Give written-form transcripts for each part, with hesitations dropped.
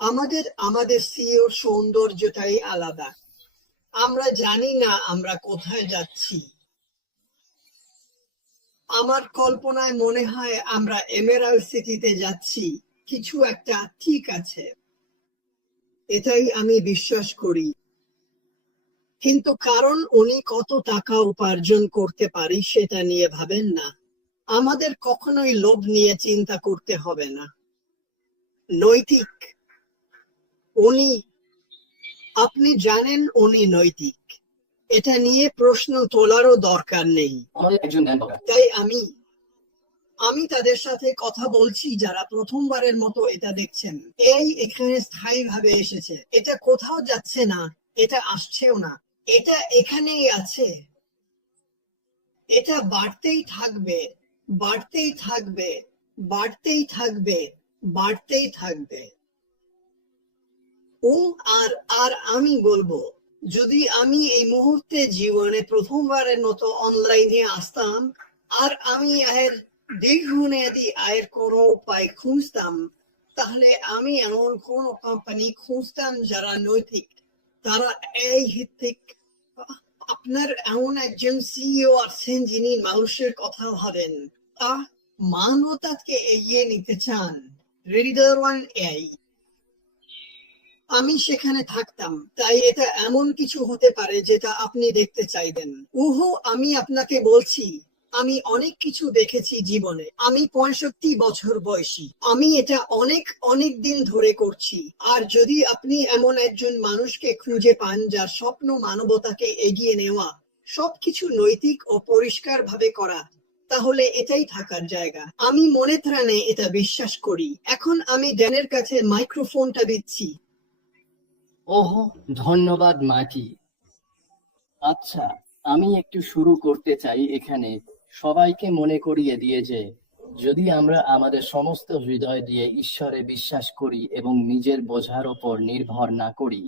আমাদের আমাদের সিইওর সৌন্দর্যটাই আলাদা। আমরা জানি না আমরা কোথায় যাচ্ছি। আমার কল্পনায় মনে হয় আমরা এমেরাল্ড সিটিতে যাচ্ছি, কিছু একটা ঠিক আছে, এটাই আমি বিশ্বাস করি। কিন্তু কারণ উনি কত টাকা উপার্জন করতে পারি সেটা নিয়ে ভাবেন না। আমাদের কখনোই লোভ নিয়ে চিন্তা করতে হবে না। নৈতিক, উনি, আপনি জানেন উনি নৈতিক, এটা নিয়ে প্রশ্ন তোলারও দরকার নেই। আমাদের একজন ম্যানপাওয়ার। তাই আমি আমি তাদের সাথে কথা বলছি যারা প্রথমবারের মতো এটা দেখছেন। এই এখানে স্থায়ীভাবে এসেছে, এটা কোথাও যাচ্ছে না, এটা আসছেও না, এটা এখানেই আছে। এটা বাড়তেই থাকবে, বাড়তেই থাকবে, বাড়তেই থাকবে, বাড়তেই থাকবে। ও আর আর আমি বলবো, যদি আমি এই মুহূর্তে জীবনে প্রথমবারের মতো অনলাইনে আসতাম আর আমি দীর্ঘমেয়াদী আয়ের কোনো উপায় খুঁজতাম, তাহলে আমি এমন কোন কোম্পানি খুঁজতাম যারা নৈতিক, তারা এই ভিত্তিক। আপনার এমন একজন সিইও আছেন যিনি মানুষের কথা ভাবেন, মানবতাকে এগিয়ে নিতে চান। রিডার ওয়ান এই, আমি সেখানে থাকতাম, তাই এটা এমন কিছু হতে পারে যেটা আপনি দেখতে চাইবেন। আমি আপনাকে বলছি, আমি অনেক কিছু দেখেছি জীবনে। আমি 65 বছর বয়সী, আমি এটা অনেক অনেক দিন ধরে করছি। আর যদি আপনি এমন একজন মানুষকে খুঁজে পান যার স্বপ্ন মানবতাকে এগিয়ে নেওয়া, সবকিছু নৈতিক ও পরিষ্কার ভাবে করা, তাহলে এটাই থাকার জায়গা। আমি মনে প্রাণে এটা বিশ্বাস করি। এখন আমি ড্যানের কাছে মাইক্রোফোনটা দিচ্ছি। ওহ, ধন্যবাদ মাটি। আচ্ছা, আমি একটু শুরু করতে চাই এখানে সবাইকে মনে করিয়ে দিয়ে যে যদি আমরা আমাদের সমস্ত হৃদয় দিয়ে ঈশ্বরে বিশ্বাস করি এবং নিজের বোঝার ওপর নির্ভর না করি,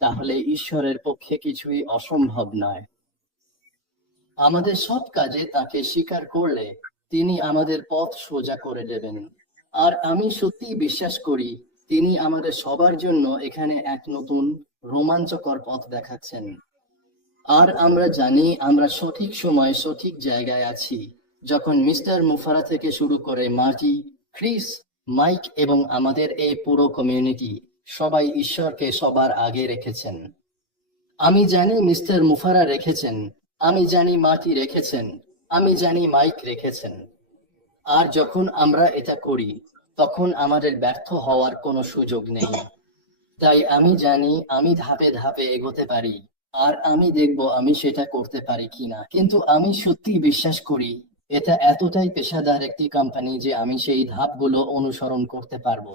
তাহলে ঈশ্বরের পক্ষে কিছুই অসম্ভব নয়। আমাদের সৎ কাজে তাকে স্বীকার করলে তিনি আমাদের পথ সোজা করে দেবেন। আর আমি সত্যিই বিশ্বাস করি তিনি আমাদের সবার জন্য এখানে এক নতুন রোমাঞ্চকর পথ দেখাচ্ছেন। আর আমরা জানি আমরা সঠিক সময়ে সঠিক জায়গায় আছি, যখন মিস্টার মুফারা থেকে শুরু করে মার্টি, ক্রিস, মাইক এবং আমাদের এই পুরো কমিউনিটি সবাই ঈশ্বরকে সবার আগে রেখেছেন। আমি জানি মিস্টার মুফারা রেখেছেন, আমি জানি মার্টি রেখেছেন, আমি জানি মাইক রেখেছেন। আর যখন আমরা এটা করি, তখন আমাদের ব্যর্থ হওয়ার কোনো সুযোগ নেই। তাই আমি জানি আমি ধাপে ধাপে এগোতে পারি, আর আমি দেখব আমি সেটা করতে পারি কিনা। কিন্তু আমি সত্যি বিশ্বাস করি এটা এতটাই পেশাদার একটি কোম্পানি যে আমি সেই ধাপগুলো অনুসরণ করতে পারবো।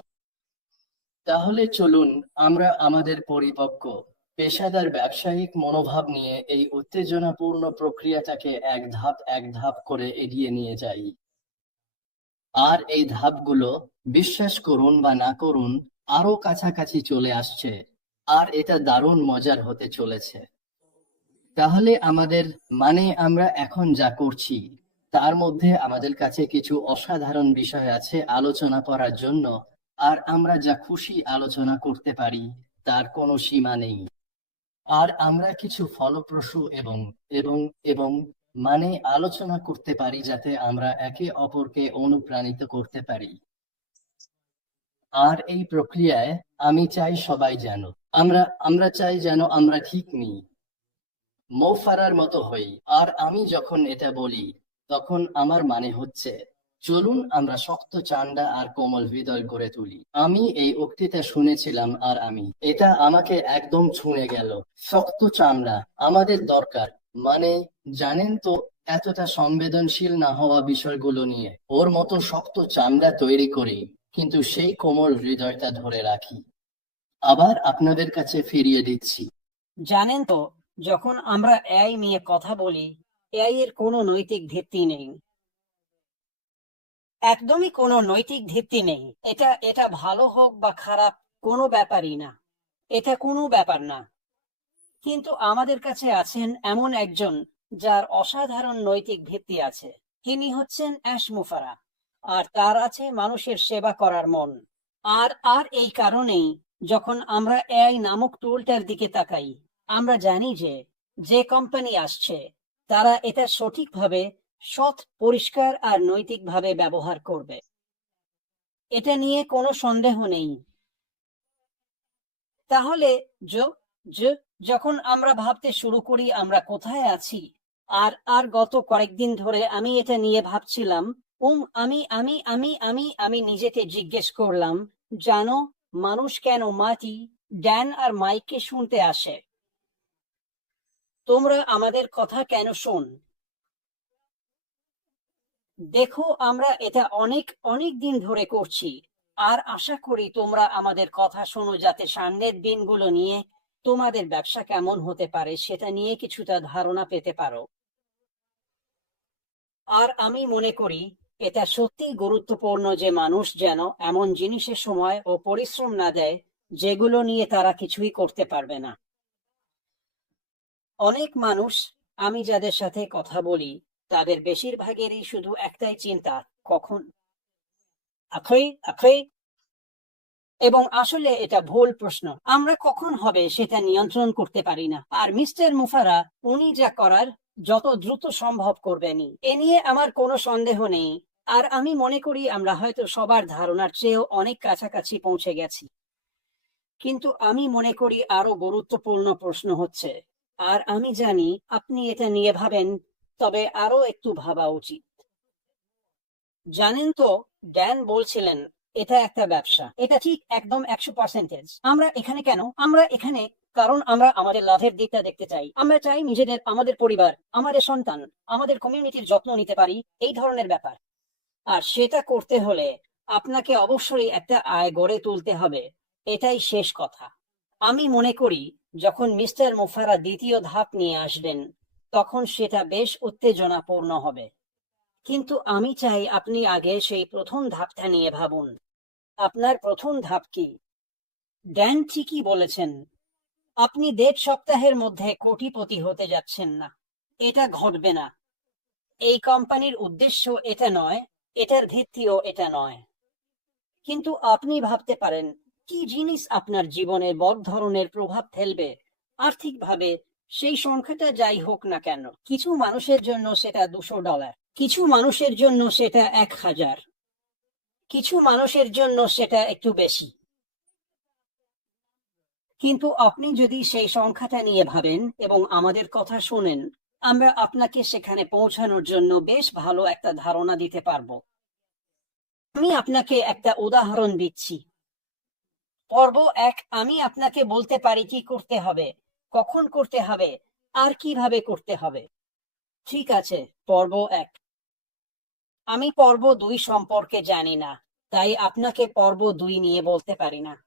তাহলে চলুন আমরা আমাদের পরিপক্ক পেশাদার ব্যবসায়িক মনোভাব নিয়ে এই উত্তেজনাপূর্ণ প্রক্রিয়াটাকে এক ধাপ করে এগিয়ে নিয়ে যাই। আর এই ধাপগুলো, বিশ্বাস করুন বা না করুন, আরো কাছাকাছি চলে আসছে। আর এটা দারুণ মজার হতে চলেছে। তাহলে আমরা এখন যা করছি তার মধ্যে আমাদের কাছে কিছু অসাধারণ বিষয় আছে আলোচনা করার জন্য। আর আমরা যা খুশি আলোচনা করতে পারি তার কোনো সীমা নেই। আর আমরা কিছু ফলপ্রসূ এবং এবং এবং আলোচনা করতে পারি যাতে আমরা একে অপরকে অনুপ্রাণিত করতে পারি। আর এই প্রক্রিয়ায় আমি চাই সবাই যেন আমরা চাই যেন আমরা ঠিক নিই, মো ফারার মতো হই। আর আমি যখন এটা বলি তখন আমার মানে হচ্ছে চলুন আমরা শক্ত চামড়া আর কোমল হৃদয় গড়ে তুলি। আমি এই উক্তিটা শুনেছিলাম আর এটা আমাকে একদম ছুঁয়ে গেল। শক্ত চামড়া আমাদের দরকার, মানে জানেন তো, এতটা সংবেদনশীল না হওয়া বিষয়গুলো নিয়ে ওর মতো শক্ত চামড়া তৈরি করি, কিন্তু সেই কোমল হৃদয়টা ধরে রাখি। আবার আপনাদের কাছে ফিরিয়ে দিচ্ছি। জানেন তো, যখন আমরা এআই নিয়ে কথা বলি, এআই এর কোনো নৈতিক ভিত্তি নেই, একদমই কোনো নৈতিক ভিত্তি নেই। এটা এটা ভালো হোক বা খারাপ কোনো ব্যাপারই না, এটা কোনো ব্যাপার না। কিন্তু আমাদের কাছে আছেন এমন একজন যার অসাধারণ নৈতিক ভিত্তি আছে। তিনি হচ্ছেন অ্যাশ মুফারা, আর তার আছে মানুষের সেবা করার মন। আর আর এই কারণেই যখন আমরা এআই নামক টুলটার দিকে তাকাই, আমরা জানি যে যে কোম্পানি আসছে তারা এটা সঠিকভাবে, সৎ, পরিষ্কার আর নৈতিকভাবে ব্যবহার করবে। এটা নিয়ে কোনো সন্দেহ নেই। তাহলে য- যখন আমরা ভাবতে শুরু করি আমরা কোথায় আছি, আর আর গত কয়েকদিন ধরে আমি এটা নিয়ে ভাবছিলাম। আমি নিজেকে জিজ্ঞেস করলাম, জানো, মানুষ কেন মাটি, ড্যান আর মাইককে শুনতে আসে? তোমরা আমাদের কথা কেন শোন? দেখো, আমরা এটা অনেক অনেক দিন ধরে করছি, আর আশা করি তোমরা আমাদের কথা শোনো, যাতে সামনের দিনগুলো নিয়ে তোমাদের ব্যবসা কেমন হতে পারে সেটা নিয়ে কিছুটা ধারণা পেতে পারো। আর আমি মনে করি এটা সত্যিই গুরুত্বপূর্ণ যে মানুষ যেন এমন জিনিসের সময় ও পরিশ্রম না দেয় যেগুলো নিয়ে তারা কিছুই করতে পারবে না। অনেক মানুষ, আমি যাদের সাথে কথা বলি, তাদের বেশিরভাগেরই শুধু একটাই চিন্তা, কখন আখই আখই। এবং আসলে এটা ভুল প্রশ্ন। আমরা কখন হবে সেটা নিয়ন্ত্রণ করতে পারি না। আর মিস্টার মুফারা, উনি যা করার যত দ্রুত সম্ভব করবেনই, এ নিয়ে আমার কোনো সন্দেহ নেই। আর আমি মনে করি আমরা হয়তো সবার ধারণার চেয়েও অনেক কাছাকাছি পৌঁছে গেছি। কিন্তু আমি মনে করি আরো গুরুত্বপূর্ণ প্রশ্ন হচ্ছে, আর আমি জানি আপনি এটা নিয়ে ভাবেন, তবে আরো একটু ভাবা উচিত। জানেন তো, ড্যান বলছিলেন এটা একটা ব্যবসা। এটা ঠিক একদম 100%। আমরা এখানে কেন? আমরা এখানে কারণ আমরা আমাদের লাভের দিকটা দেখতে চাই। আমরা চাই নিজেদের, আমাদের পরিবার, আমাদের সন্তান, আমাদের কমিউনিটির যত্ন নিতে পারি, এই ধরনের ব্যাপার। আর সেটা করতে হলে আপনাকে অবশ্যই একটা আয় গড়ে তুলতে হবে। এটাই শেষ কথা। আমি মনে করি যখন মিস্টার মুফারা দ্বিতীয় ধাপ নিয়ে আসবেন, তখন সেটা বেশ উত্তেজনাপূর্ণ হবে। কিন্তু আমি চাই আপনি আগে সেই প্রথম ধাপটা নিয়ে ভাবুন। আপনার প্রথম ধাপ কি? ড্যান ঠিকই বলেছেন, আপনি 1.5 সপ্তাহের মধ্যে কোটিপতি হতে যাচ্ছেন না। এটা ঘটবে না। এই কোম্পানির উদ্দেশ্য এটা নয়, এটার ভিত্তিও এটা নয়। কিন্তু আপনি ভাবতে পারেন কি জিনিস আপনার জীবনে বড় ধরনের প্রভাব ফেলবে আর্থিকভাবে। সেই সংখ্যাটা যাই হোক না কেন, কিছু মানুষের জন্য সেটা $200, কিছু মানুষের জন্য সেটা 1000, কিছু মানুষের জন্য সেটা একটু বেশি। কিন্তু আপনি যদি সেই সংখ্যাটা নিয়ে ভাবেন এবং আমাদের কথা শোনেন, আমরা আপনাকে সেখানে পৌঁছানোর জন্য বেশ ভালো একটা ধারণা দিতে পারবো। আমি আপনাকে একটা উদাহরণ দিচ্ছি। পর্ব 1, আমি আপনাকে বলতে পারি কি করতে হবে, কখন করতে হবে, আর কিভাবে করতে হবে। ঠিক আছে, পর্ব 1। আমি পর্ব 2 সম্পর্কে জানি না, তাই আপনাকে পর্ব 2 নিয়ে বলতে পারি না।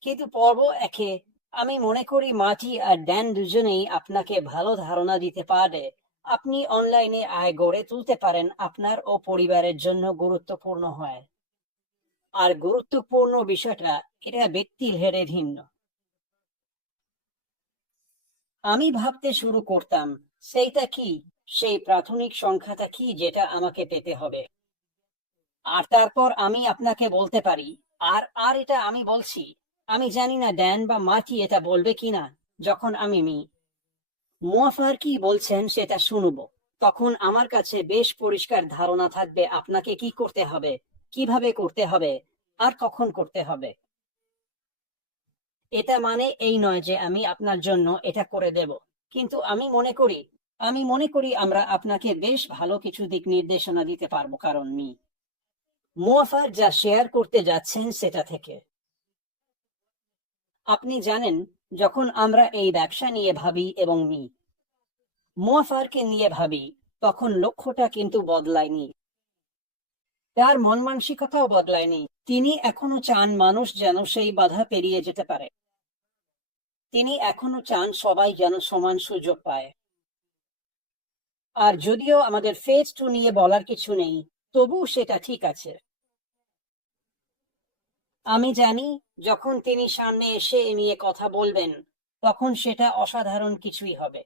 কিন্তু পর্ব 1-এ আমি মনে করি মাটি আর ড্যান দুজনেই আপনাকে ভালো ধারণা দিতে পারে আপনি অনলাইনে আয় গড়ে তুলতে পারেন আপনার ও পরিবারের জন্য গুরুত্বপূর্ণ হয়। আর গুরুত্বপূর্ণ বিষয়টা, এটা ব্যক্তি ভেদে ভিন্ন। আমি ভাবতে শুরু করতাম সেইটা কি, সেই প্রাথমিক সংখ্যাটা কি যেটা আমাকে পেতে হবে। আর তারপর আমি আপনাকে বলতে পারি, আর আর এটা আমি বলছি, আমি জানি না ড্যান বা মাটি এটা বলবে কিনা। যখন আমি মুয়াফার কি বলছেন সেটা শুনবো, তখন আমার কাছে বেশ পরিষ্কার ধারণা থাকবে আপনাকে কি করতে হবে, কিভাবে করতে হবে, আর কখন করতে হবে। এটা মানে এই নয় যে আমি আপনার জন্য এটা করে দেব, কিন্তু আমি মনে করি আমরা আপনাকে বেশ ভালো কিছু দিক নির্দেশনা দিতে পারবো, কারণ মুয়াফার যা শেয়ার করতে যাচ্ছেন সেটা থেকে। আপনি জানেন, যখন আমরা এই ব্যবসা নিয়ে ভাবি এবং মুয়াফারকে নিয়ে ভাবি, তখন লক্ষ্যটা কিন্তু বদলায়নি, তার মন মানসিকতাও বদলায়নি। তিনি এখনো চান মানুষ যেন সেই বাধা পেরিয়ে যেতে পারে। তিনি এখনো চান সবাই যেন সমান সুযোগ পায়। আর যদিও আমাদের ফেজ 2 নিয়ে বলার কিছু নেই, তবু সেটা ঠিক আছে। আমি জানি যখন তিনি সামনে এসে এ নিয়ে কথা বলবেন, তখন সেটা অসাধারণ কিছুই হবে।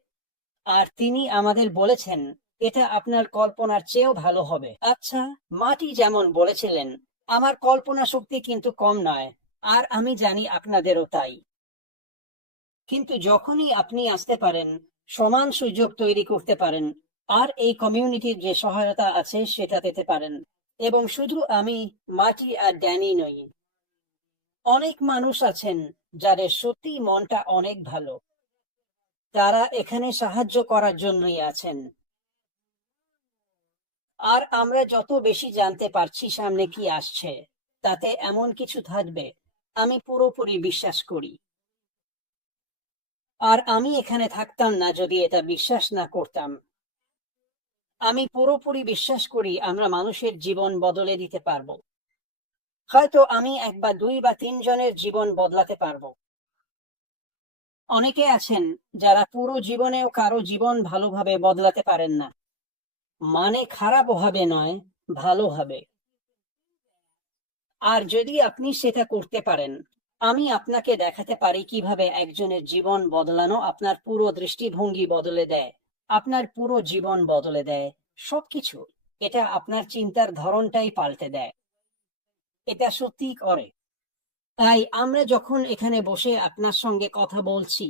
আর তিনি আমাদের বলেছেন এটা আপনার কল্পনার চেয়েও ভালো হবে। আচ্ছা, মাটি যেমন বলেছিলেন, আমার কল্পনা শক্তি কিন্তু কম নয়। আর আমি জানি আপনাদেরও তাই। কিন্তু যখনই আপনি আসতে পারেন, সমান সুযোগ তৈরি করতে পারেন, আর এই কমিউনিটির যে সহায়তা আছে সেটা পেতে পারেন, এবং শুধু আমি, মার্টি আর ড্যানি নই, অনেক মানুষ আছেন যাদের সত্যি মনটা অনেক ভালো, তারা এখানে সাহায্য করার জন্যই আছেন। আর আমরা যত বেশি জানতে পারছি সামনে কি আসছে, তাতে এমন কিছু থাকবে আমি পুরোপুরি বিশ্বাস করি। আর আমি এখানে থাকতাম না যদি এটা বিশ্বাস না করতাম। আমি পুরোপুরি বিশ্বাস করি আমরা মানুষের জীবন বদলে দিতে পারবো। হয়তো আমি 1 বা 2 বা 3 জনের জীবন বদলাতে পারবো। অনেকে আছেন যারা পুরো জীবনেও কারো জীবন ভালোভাবে বদলাতে পারেন না, মানে খারাপ ভাবে নয়, ভালোভাবে। আর যদি আপনি সেটা করতে পারেন, আমি আপনাকে দেখাতে পারি কিভাবে একজনের জীবন বদলানো আপনার পুরো দৃষ্টিভঙ্গি বদলে দেয়, আপনার পুরো জীবন বদলে দেয়, সবকিছু। এটা আপনার চিন্তার ধরনটাই পাল্টে দেয়। এটা সত্যি করে। তাই আমরা যখন এখানে বসে আপনার সঙ্গে কথা বলছি,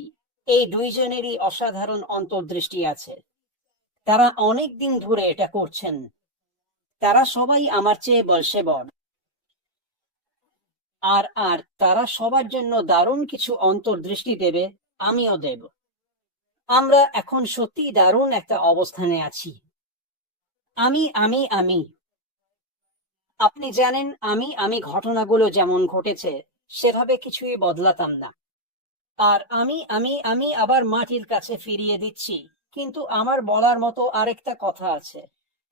এই 2 জনেরই অসাধারণ অন্তর্দৃষ্টি আছে। তারা অনেক দিন ধরে এটা করছেন। তারা সবাই আমার চেয়ে বয়সে বড়। আর তারা সবার জন্য দারুণ কিছু অন্তর্দৃষ্টি দেবে, আমিও দেব। আমরা এখন সত্যি দারুণ একটা অবস্থানে আছি। আমি আপনি জানেন, আমি ঘটনাগুলো যেমন ঘটেছে সেভাবে কিছুই বদলাতাম না। আর আমি আবার মাটির কাছে ফিরিয়ে দিচ্ছি। কিন্তু আমার বলার মতো আরেকটা কথা আছে।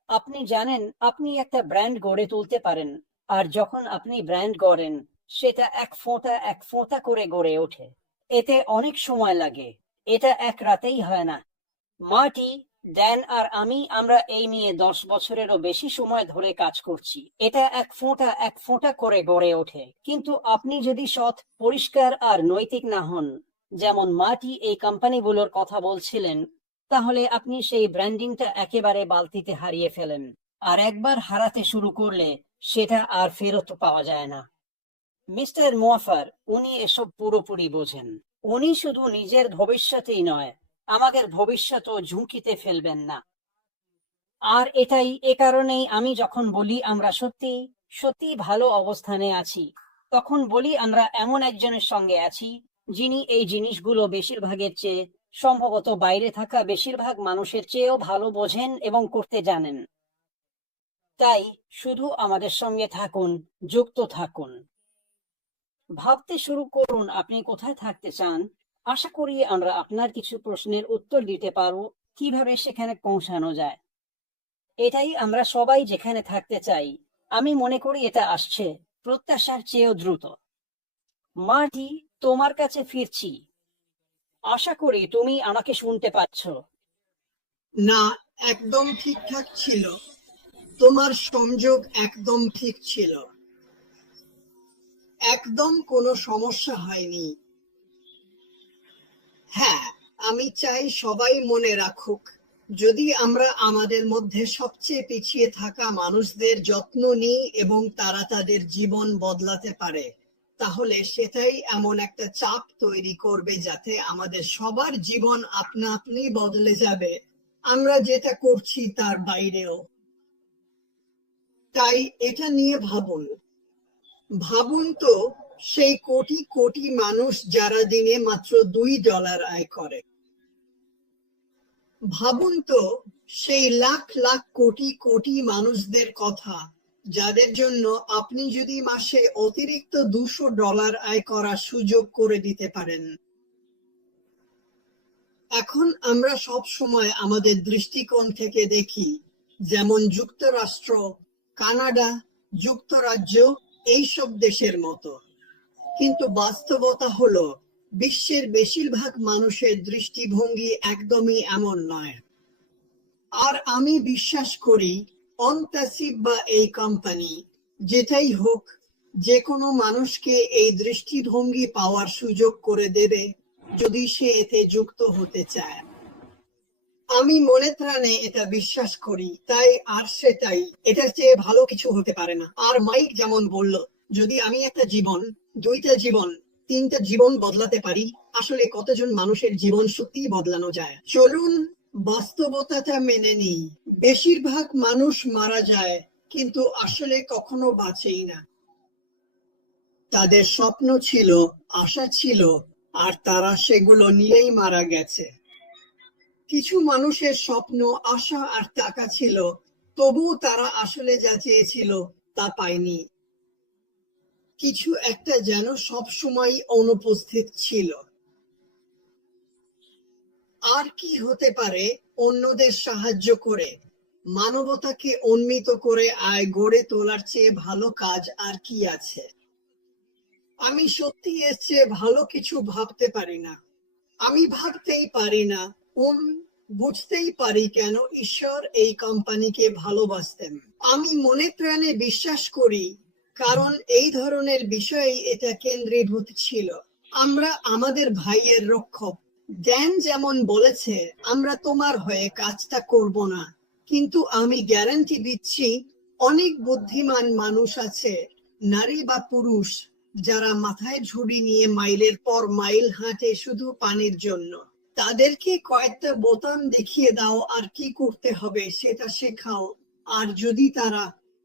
আপনি জানেন, আপনি একটা ব্র্যান্ড গড়ে তুলতে পারেন, আর যখন আপনি ব্র্যান্ড গড়েন, সেটা এক ফোঁটা করে গড়ে ওঠে। এতে অনেক সময় লাগে, এটা এক রাতেই হয় না। মার্টি, ড্যান আর আমরা এই নিয়ে 10 বছরেরও বেশি সময় ধরে কাজ করছি। এটা এক ফোঁটা করে গড়ে ওঠে। কিন্তু আপনি যদি সৎ, পরিষ্কার আর নৈতিক না হন, যেমন মার্টি এই কোম্পানিগুলোর কথা বলছিলেন, তাহলে আপনি সেই ব্র্যান্ডিংটা একেবারে বালতিতে হারিয়ে ফেলেন। আর একবার হারাতে শুরু করলে সেটা আর ফেরত পাওয়া যায় না। মিস্টার মোয়াফার, উনি এসব পুরোপুরি বোঝেন। উনি শুধু নিজের ভবিষ্যতেই নয়, আমাদের ভবিষ্যতও ঝুঁকিতে ফেলবেন না। আর এ কারণেই আমি যখন বলি আমরা সত্যি সত্যি ভালো অবস্থানে আছি, তখন বলি আমরা এমন একজনের সঙ্গে আছি যিনি এই জিনিসগুলো বেশিরভাগের চেয়ে, সম্ভবত বাইরে থাকা বেশিরভাগ মানুষের চেয়েও ভালো বোঝেন এবং করতে জানেন। তাই শুধু আমাদের সঙ্গে থাকুন, যুক্ত থাকুন। ভাবতে শুরু করুন আপনি কোথায় থাকতে চান। আশা করি আমরা আপনার কিছু প্রশ্নের উত্তর দিতে পারবো, কিভাবে সেখানে পৌঁছানো যায়। এটাই আমরা সবাই যেখানে থাকতে চাই। আমি মনে করি এটা আসছে প্রত্যাশার চেয়েও দ্রুত। মার্টি, তোমার কাছে ফিরছি। আশা করি তুমি আমাকে শুনতে পাচ্ছ। না, একদম ঠিকঠাক ছিল। তোমার সংযোগ একদম ঠিক ছিল। একদম কোনো সমস্যা হয়নি। হ্যাঁ, আমি চাই সবাই মনে রাখুক, যদি আমরা আমাদের মধ্যে সবচেয়ে পিছিয়ে থাকা মানুষদের যত্ন নিই এবং তারা তাদের জীবন বদলাতে পারে, তাহলে সেটাই এমন একটা চাপ তৈরি করবে যাতে আমাদের সবার জীবন আপনা আপনি বদলে যাবে, আমরা যেটা করছি তার বাইরেও। তাই এটা নিয়ে ভাবুন। ভাবুন তো, সেই কোটি কোটি মানুষ যারা দিনে মাত্র $2 আয় করে। ভাবুন তো, সেই লাখ লাখ কোটি কোটি মানুষদের কথা, যাদের জন্য আপনি যদি মাসে অতিরিক্ত $200 আয় করার সুযোগ করে দিতে পারেন। এখন আমরা সব সময় আমাদের দৃষ্টিকোণ থেকে দেখি, যেমন যুক্তরাষ্ট্র, কানাডা, যুক্তরাজ্য, এইসব দেশের মতো। কিন্তু বাস্তবতা হলো, বিশ্বের বেশিরভাগ মানুষের দৃষ্টিভঙ্গি একদমই এমন নয়। আর আমি বিশ্বাস করি, অনতাসিব বা এই কোম্পানি, যেটাই হোক, যে কোনো মানুষকে এই দৃষ্টিভঙ্গি পাওয়ার সুযোগ করে দেবে, যদি সে এতে যুক্ত হতে চায়। আমি মনে প্রাণে এটা বিশ্বাস করি, তাই আর সেটাই, এটার চেয়ে ভালো কিছু হতে পারে না। আর মাইক যেমন বলল, যদি আমি একটা জীবন, দুইটা জীবন, তিনটা জীবন বদলাতে পারি, আসলে কতজন মানুষের জীবন সত্যিই বদলানো যায়? চলুন বাস্তবতাটা মেনে নিই। বেশিরভাগ মানুষ মারা যায়, কিন্তু আসলে কখনো বাঁচেই না। তাদের স্বপ্ন ছিল, আশা ছিল, আর তারা সেগুলো নিয়েই মারা গেছে। কিছু মানুষের স্বপ্ন, আশা আর টাকা ছিল, তবুও তারা আসলে যা চেয়েছিল তা পায়নি। কিছু একটা যেন সবসময় অনুপস্থিত ছিল। আর কি হতে পারে? অন্যদের সাহায্য করে, মানবতাকে উন্নীত করে আয় গড়ে তোলার চেয়ে ভালো কাজ আর কি আছে? আমি সত্যি এর চেয়ে ভালো কিছু ভাবতে পারি না। আমি ভাবতেই পারি না, বুঝতেই পারি কেন ঈশ্বর এই কোম্পানিকে ভালোবাসতেন। আমি মনে প্রাণে বিশ্বাস করি, কারণ এই ধরনের বিষয়েই এটা কেন্দ্রীভূত ছিল। আমরা আমাদের ভাইয়ের রক্ষক। ড্যান যেমন বলেছে, আমরা তোমার হয়ে কাজটা করব না, কিন্তু আমি গ্যারান্টি দিচ্ছি অনেক বুদ্ধিমান মানুষ আছে, নারী বা পুরুষ, যারা মাথায় ঝুড়ি নিয়ে মাইলের পর মাইল হাঁটে শুধু পানির জন্য। তাদেরকে কয়েকটা বোতাম দেখিয়ে দাও আর কি করতে হবে সেটা শেখাও। আর যদি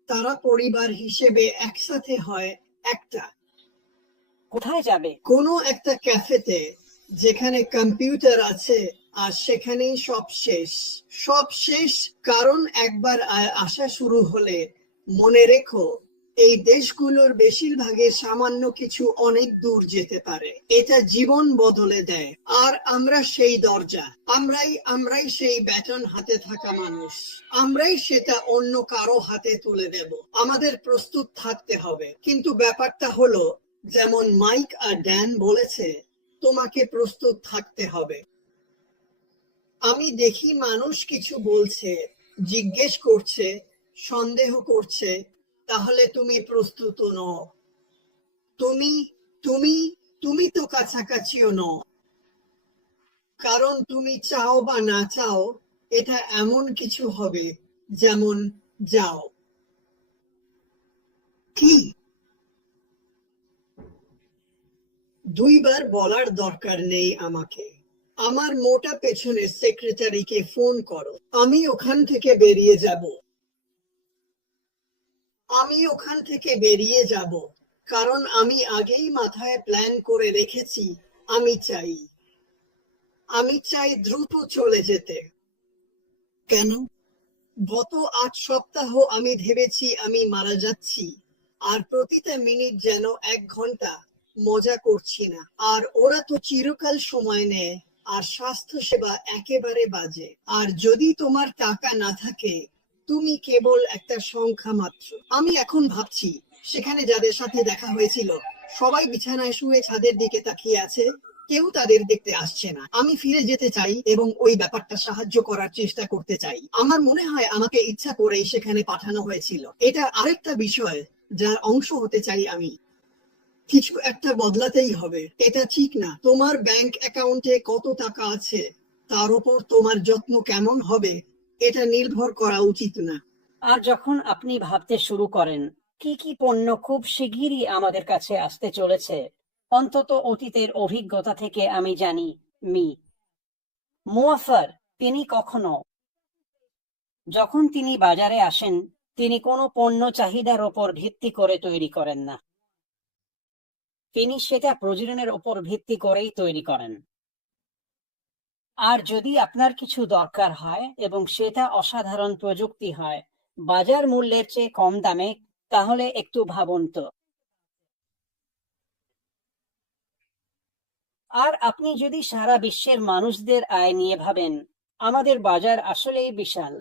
তারা পরিবার হিসেবে একসাথে হয়, একটা কোথায় যাবে? কোনো একটা ক্যাফেতে, যেখানে কম্পিউটার আছে, আর সেখানেই সব শেষ। সব শেষ, কারণ একবার আসা শুরু হলে, মনে রেখো, এই দেশগুলোর বেশিরভাগের সামান্য কিছু অনেক দূর যেতে পারে। এটা জীবন বদলে দেয়। আর আমরা সেই দরজা, আমরাই সেই ব্যাটন হাতে থাকা মানুষ। আমরাই সেটা অন্য কারো হাতে তুলে দেব। আমাদের প্রস্তুত থাকতে হবে। কিন্তু ব্যাপারটা হলো, যেমন মাইক আর ড্যান বলেছে, তোমাকে প্রস্তুত থাকতে হবে। আমি দেখি মানুষ কিছু বলছে, জিজ্ঞেস করছে, সন্দেহ করছে, তাহলে তুমি প্রস্তুত নও। তুমি তুমি তুমি তো কাছাকাছিও নও। কারণ তুমি চাও বা না চাও, এটা এমন কিছু হবে, যেমন যাও। কি? দুইবার বলার দরকার নেই আমাকে। আমার মোটা পেছনের সেক্রেটারিকে ফোন করো। আমি ওখান থেকে বেরিয়ে যাব, কারণ আমি আগেই মাথায় প্ল্যান করে রেখেছি। আমি চাই দ্রুত চলে যেতে। কেন? গত 8 সপ্তাহ আমি ভেবেছি আমি মারা যাচ্ছি, আর প্রতিটা মিনিট যেন 1 ঘন্টা। মজা করছি না। আর ওরা তো চিরকাল সময় নেয়, আর স্বাস্থ্য সেবা একেবারে বাজে। আর যদি তোমার টাকা না থাকে, তুমি কেবল একটা সংখ্যা মাত্র। আমি এখন ভাবছি, সেখানে যাদের সাথে দেখা হয়েছিল, সবাই বিছানায় শুয়ে ছাদের দিকে তাকিয়ে আছে, কেউ তাদের দেখতে আসছে না। আমি ফিরে যেতে চাই এবং ওই ব্যাপারটা সাহায্য করার চেষ্টা করতে চাই। আমার মনে হয় আমাকে ইচ্ছা করেই সেখানে পাঠানো হয়েছিল। এটা আরেকটা বিষয় যার অংশ হতে চাই আমি। কিছু একটা বদলাতেই হবে। এটা ঠিক না, তোমার ব্যাংক অ্যাকাউন্টে কত টাকা আছে তার উপর তোমার যত্ন কেমন হবে এটা নির্ভর করা উচিত না। আর যখন আপনি ভাবতে শুরু করেন কি কি পণ্য খুব শিগগিরই আমাদের কাছে আসতে চলেছে, অন্তত অতীতের অভিজ্ঞতা থেকে আমি জানি, মুয়াফার, তিনি কখনো, যখন তিনি বাজারে আসেন, তিনি কোনো পণ্য চাহিদার ওপর ভিত্তি করে তৈরি করেন না। তিনি সেটা প্রয়োজনের ওপর ভিত্তি করেই তৈরি করেন। আর যদি আপনার কিছু দরকার হয় এবং সেটা অসাধারণ প্রযুক্তি হয়, বাজার মূল্যের চেয়ে কম দামে, তাহলে একটু ভাবুন তো। আর আপনি যদি সারা বিশ্বের মানুষদের আয় নিয়ে ভাবেন, আমাদের বাজার আসলেই বিশাল।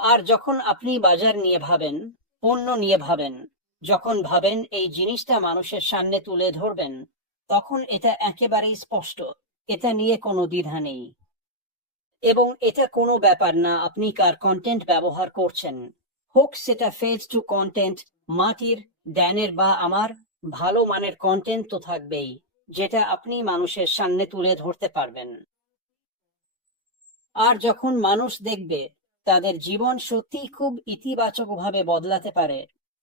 আর যখন আপনি বাজার নিয়ে ভাবেন, পণ্য নিয়ে ভাবেন, যখন ভাবেন এই জিনিসটা মানুষের সামনে তুলে ধরবেন, তখন এটা একেবারেই স্পষ্ট, এটা নিয়ে কোনো দ্বিধা নেই। এবং এটা কোনো ব্যাপার না আপনি কার কন্টেন্ট ব্যবহার করছেন, হোক সেটা ফেজ টু কন্টেন্ট, মাটির, ড্যানের বা আমার, ভালো মানের কন্টেন্ট তো থাকবেই, যেটা আপনি মানুষের সামনে তুলে ধরতে পারবেন। আর যখন মানুষ দেখবে, তাদের জীবন সত্যি খুব ইতিবাচকভাবে বদলাতে পারে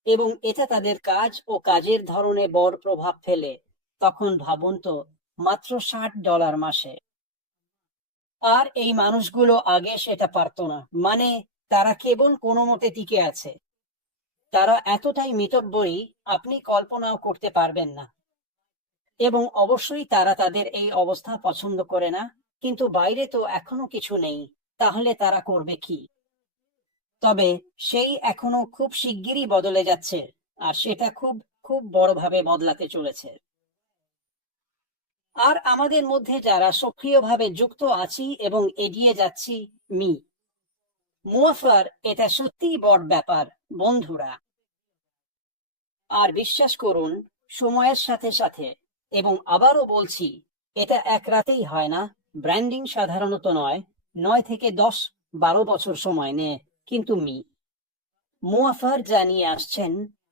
এবং এটা তাদের কাজ ও কাজের ধরনে বড় প্রভাব ফেলে, তখন ভাবুন তো, মাত্র $60 মাসে। আর এই মানুষগুলো আগে সেটা পারতো না, মানে তারা কেবল কোনো মতে টিকে আছে। তারা এতটাই মিতব্যয়ী, আপনি কল্পনাও করতে পারবেন না। এবং অবশ্যই তারা তাদের এই অবস্থা পছন্দ করে না, কিন্তু বাইরে তো এখনো কিছু নেই, তাহলে তারা করবে কি? তবে সেই এখনো খুব শিগগিরই বদলে যাচ্ছে, আর সেটা খুব খুব বড়ভাবে বদলাতে চলেছে। আর আমাদের মধ্যে যারা সক্রিয়ভাবে যুক্ত আছি এবং এগিয়ে যাচ্ছি, মুয়াফার, এটা সত্যিই বড় ব্যাপার বন্ধুরা। আর বিশ্বাস করুন, সময়ের সাথে সাথে, এবং আবারও বলছি, এটা এক রাতেই হয় না। ব্র্যান্ডিং সাধারণত 9 থেকে 10-12 বছর সময় নেয়, কিন্তু মুয়াফার যা নিয়ে আসছেন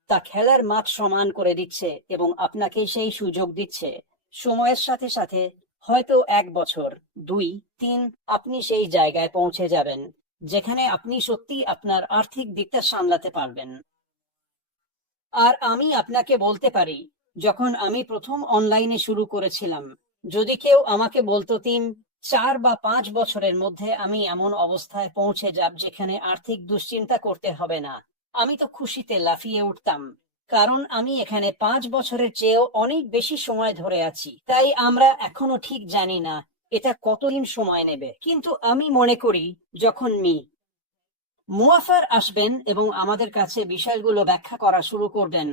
তা খেলার মাঠ সমান করে দিচ্ছে এবং আপনাকে সেই সুযোগ দিচ্ছে। সময়ের সাথে সাথে, হয়তো 1 বছর, 2, 3, আপনি সেই জায়গায় পৌঁছে যাবেন যেখানে আপনি সত্যি আপনার আর্থিক দিকটা সামলাতে পারবেন। আর আমি আপনাকে বলতে পারি, যখন আমি প্রথম অনলাইনে শুরু করেছিলাম, যদি কেউ আমাকে বলতো 3, 4 বা 5 বছরের মধ্যে আমি এমন অবস্থায় পৌঁছে যাব যেখানে আর্থিক দুশ্চিন্তা করতে হবে না, আমি তো খুশিতে লাফিয়ে উঠতাম। কারণ আমি এখানে 5 বছরের চেয়েও অনেক বেশি সময় ধরে আছি। তাই আমরা এখনো ঠিক জানি না এটা কতদিন সময় নেবে, কিন্তু আমি মনে করি যখন মুয়াফার আসবেন এবং আমাদের কাছে বিষয়গুলো ব্যাখ্যা করা শুরু করবেন,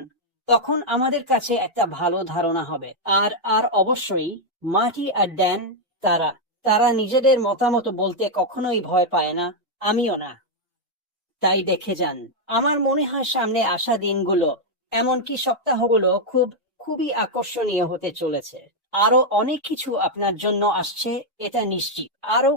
তখন আমাদের কাছে একটা ভালো ধারণা হবে। আর আর অবশ্যই মার্টি আর ড্যান, তারা তারা নিজেদের মতামত বলতে কখনোই ভয় পায় না, আমিও না। তাই দেখে যান। আমার মনে হয় সামনে আসা দিনগুলো, এমনকি সপ্তাহগুলো খুবই আকর্ষণীয় হতে চলেছে। আরো অনেক কিছু আপনার জন্য আসছে, এটা নিশ্চিত। আরো